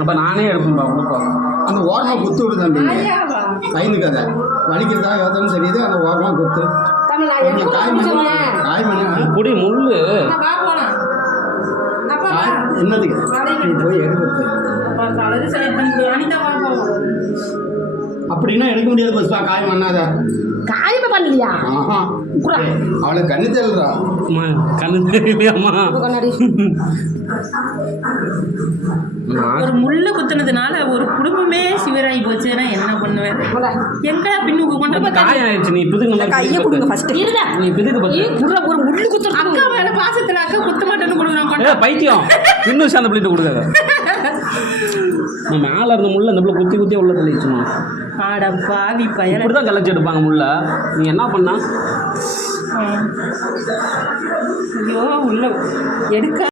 அப்போ நானே எடுப்பேன்பா கொடுப்பா. அந்த ஓரமாக குத்து விடு தம்பி. கைந்து கதை வலிக்கிறதா யோசனை தெரியுது. அந்த ஓரமாக குத்து காய்மணி பொடி முள்ளு என்னதுக்கு நீ போய் எடுக்கிறது அப்படின்னா எடுக்க முடியாது. பஸ்பா காயம் பண்ணாத. காயமே பண்ணலையா? அவளுக்கு கண்ணு தெரியலடா. கண்ணு தெரியலையாம்மா. ஒரு முள்ள குத்துனதுனால ஒரு குடும்பமே சிவராகி போச்சுன்னா என்ன பண்ணுவேன்? எங்கடா பின்னுக்கு கொண்டு காயம் ஆயிடுச்சு. நீ புதுக்கு கையை கொடுங்க ஃபர்ஸ்ட். நீ புதுக்கு ஒரு முள்ளு குத்து அக்கா மேல பாசத்துல அக்கா குத்த மாட்டேன்னு கொடுக்குறான். பைத்தியம் இன்னும் அந்த பிள்ளைட்டு கொடுக்காத. நீ மேலே இருந்த முள்ள அந்த பிள்ளை குத்தி குத்தியே உள்ள தள்ளிடுச்சுமா. ஆட பாவி பையன் இப்படிதான் கலைச்சி எடுப்பாங்க முள்ள. நீ என்ன பண்ணா? ஐயோ உள்ள எடுக்க